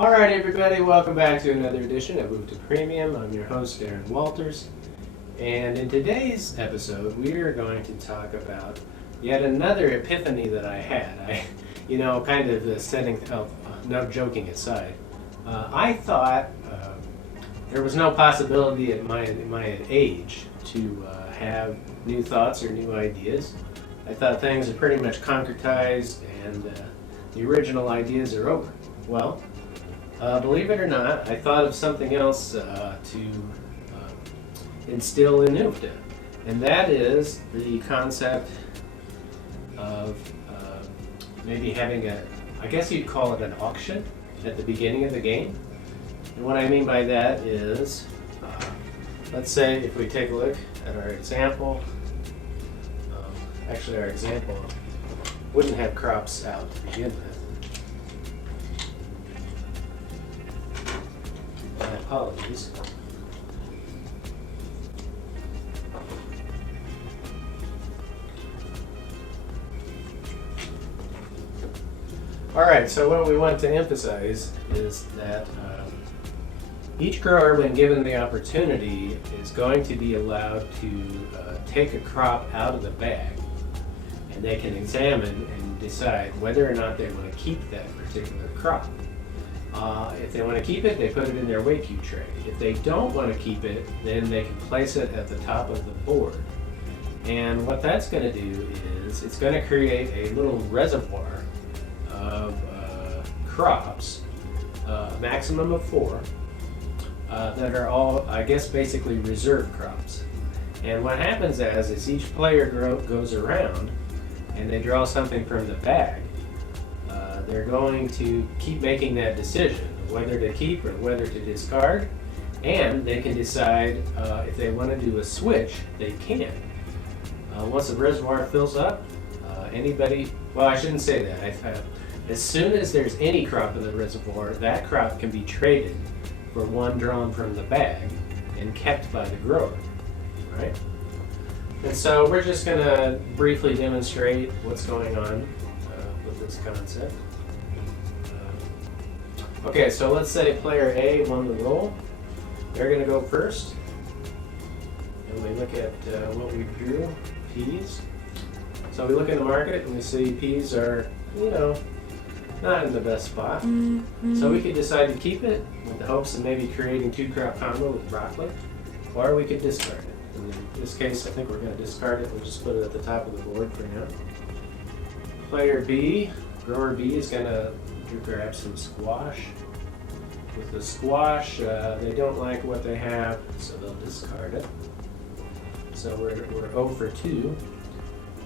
All right, everybody, welcome back to another edition of Move to Premium. I'm your host, Darren Walters, and in today's episode, we are going to talk about yet another epiphany that I had. Kind of setting, no joking aside, I thought there was no possibility at my age to have new thoughts or new ideas. I thought things are pretty much concretized and the original ideas are over. Well, believe it or not, I thought of something else to instill in NUFTA, and that is the concept of maybe having I guess you'd call it an auction at the beginning of the game. And what I mean by that is, let's say if we take a look at our example, actually our example wouldn't have crops out to begin with. My apologies. Alright, so what we want to emphasize is that each grower, when given the opportunity, is going to be allowed to take a crop out of the bag, and they can examine and decide whether or not they want to keep that particular crop. If they want to keep it, they put it in their weight cube tray. If they don't want to keep it, then they can place it at the top of the board. And what that's going to do is it's going to create a little reservoir of crops, a maximum of 4, that are all, I guess, basically reserve crops. And what happens is each player goes around and they draw something from the bag. They're going to keep making that decision of whether to keep or whether to discard, and they can decide if they want to do a switch, they can. Once the reservoir fills up, well, I shouldn't say that. As soon as there's any crop in the reservoir, that crop can be traded for one drawn from the bag and kept by the grower, right? And so we're just going to briefly demonstrate what's going on with this concept. Okay, so let's say player A won the roll. They're going to go first. And we look at what we drew, peas. So we look in the market and we see peas are, not in the best spot. So we could decide to keep it with the hopes of maybe creating 2-crop combo with broccoli, or we could discard it. And in this case, I think we're going to discard it. We'll just put it at the top of the board for now. Player B, grower B, is going to grab some squash. With the squash, they don't like what they have, so they'll discard it. So we're 0 for 2.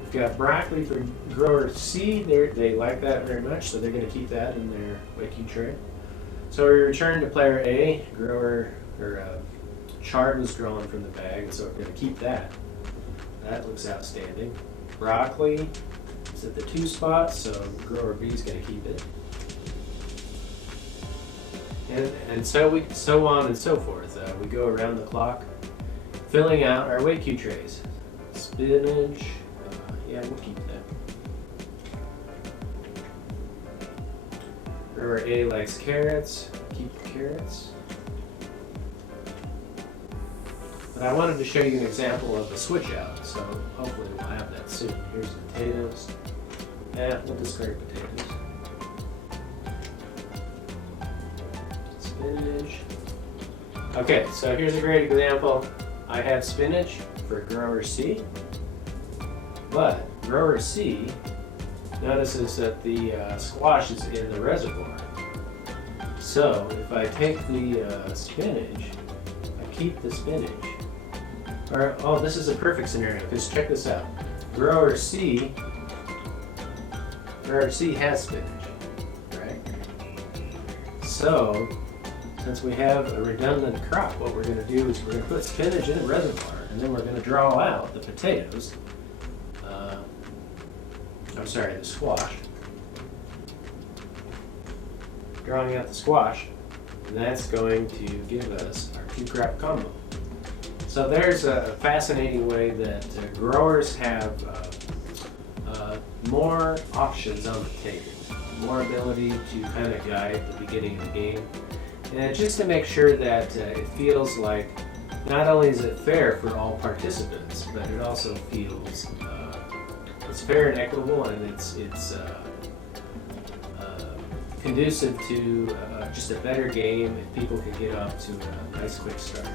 We've got broccoli for grower C. They like that very much, so they're going to keep that in their weight cube tray. So we return to player A. Chard was drawn from the bag, so we're going to keep that. That looks outstanding. Broccoli is at the 2 spot, so grower B is going to keep it. And so on and so forth. We go around the clock, filling out our weight cube trays. Spinach. Yeah, we'll keep that. Grower A likes carrots. Keep the carrots. But I wanted to show you an example of a switch out, so hopefully we'll have that soon. Here's potatoes. We'll discard potatoes. Spinach. Okay, so here's a great example. I have spinach for grower C, but grower C notices that the squash is in the reservoir. So if I take the spinach, I keep the spinach. This is a perfect scenario, because check this out. Grower C has spinach, right? So since we have a redundant crop, what we're going to do is we're going to put spinach in the reservoir, and then we're going to draw out the potatoes. The squash. Drawing out the squash, and that's going to give us our 2-crop combo. So there's a fascinating way that growers have more options on the table. more ability to kind of guide the beginning of the game. And just to make sure that it feels like not only is it fair for all participants, but it also feels it's fair and equitable, and it's conducive to just a better game if people can get off to a nice quick start,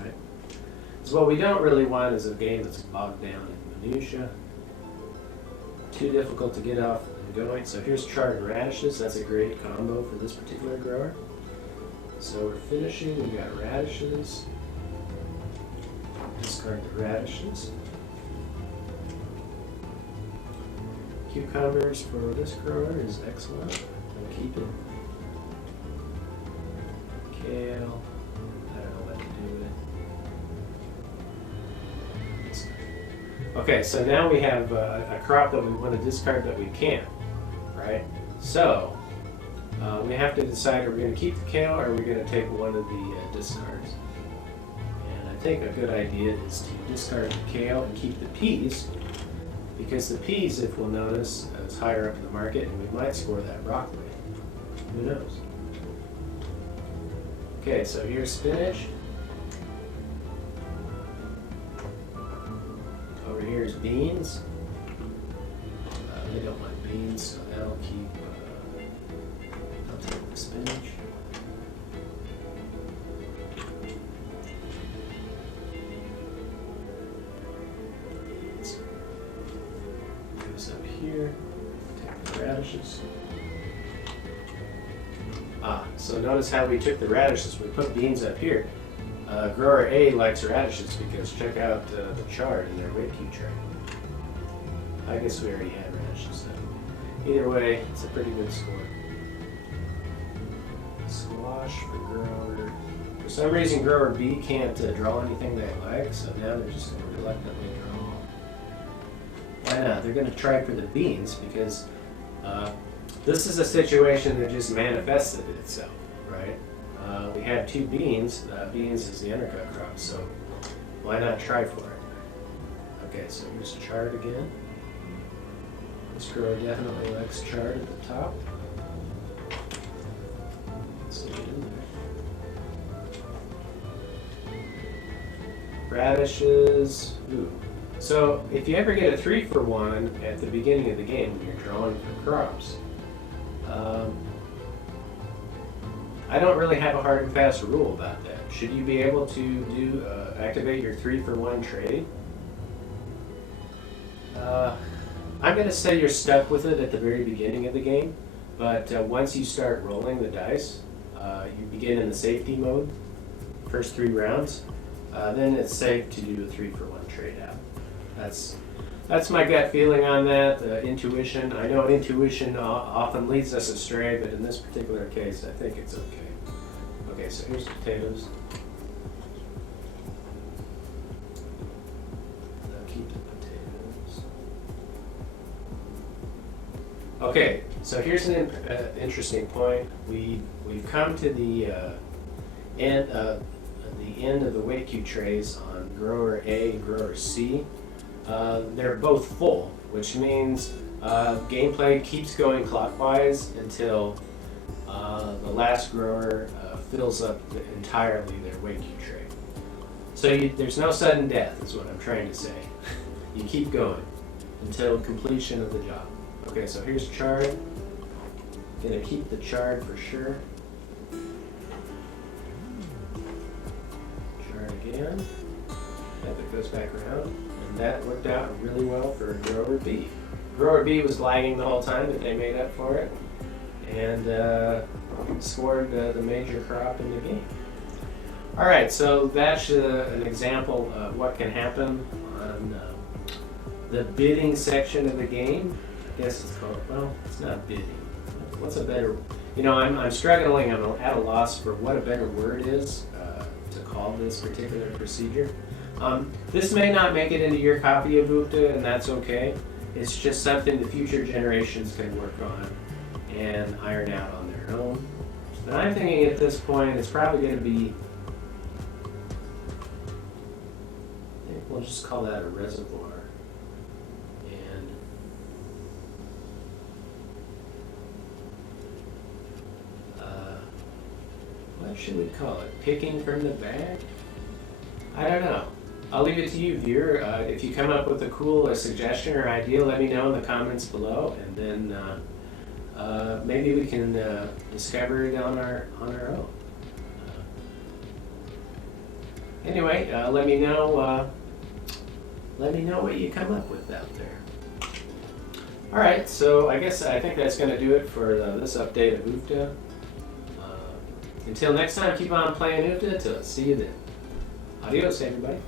right? So what we don't really want is a game that's bogged down in minutia, too difficult to get off and going. So here's charred radishes. That's a great combo for this particular grower. So we're finishing. We've got radishes. Discard the radishes. Cucumbers for this grower is excellent. I'll keep it. Kale. I don't know what to do with it. Okay, so now we have a crop that we want to discard but we can't, right? So we have to decide, are we going to keep the kale or are we going to take one of the discards? And I think a good idea is to discard the kale and keep the peas, because the peas, if we'll notice, is higher up in the market and we might score that broccoli. Who knows? Okay, so here's spinach. Over here is beans. We don't want beans, so that'll keep. I'll take the spinach. Beans goes up here. Take the radishes. So notice how we took the radishes. We put beans up here. Grower A likes radishes because check out the chart in their weight cube tray. I guess we already had radishes. So either way, it's a pretty good score. Squash for grower. For some reason, grower B can't draw anything they like, so now they're just going to reluctantly draw. Why not? They're going to try for the beans because this is a situation that just manifested itself, right? We had two beans. Beans is the undercut crop, so why not try for it? Okay, so here's chard again. This grower definitely likes chard at the top. Let's get in there. Radishes. Ooh. So if you ever get a 3-for-1 at the beginning of the game when you're drawing for crops, I don't really have a hard and fast rule about that. Should you be able to do activate your 3-for-1 trade? I'm going to say you're stuck with it at the very beginning of the game, but once you start rolling the dice, you begin in the safety mode, first 3 rounds, then it's safe to do a 3-for-1 trade out. That's my gut feeling on that. Intuition. I know intuition often leads us astray, but in this particular case, I think it's okay. Okay, so here's potatoes. I'll keep the potatoes. Okay, so here's an interesting point. We've come to the end of the weight cube trays on grower A and grower C. They're both full, which means gameplay keeps going clockwise until the last grower fills up entirely their weight cube tray. So there's no sudden death, is what I'm trying to say. You keep going until completion of the job. Okay, so here's chard. Gonna keep the chard for sure. Chard again. If it goes back around. And that worked out really well for grower B. Grower B was lagging the whole time, but they made up for it and scored the major crop in the game. All right, so that's an example of what can happen on the bidding section of the game. I guess it's called, well, it's not bidding. What's a better, I'm struggling, I'm at a loss for what a better word is to call this particular procedure. This may not make it into your copy of UFTA, and that's okay. It's just something the future generations can work on and iron out on their own. But I'm thinking at this point it's probably going to be, I think we'll just call that a reservoir. And what should we call it? Picking from the bag? I don't know. I'll leave it to you, viewer. If you come up with a cool suggestion or idea, let me know in the comments below, and then maybe we can discover it on our own. Anyway, let me know. Let me know what you come up with out there. All right, so I think that's going to do it for this update of UFTA. Until next time, keep on playing UFTA. See you then. Adios, everybody.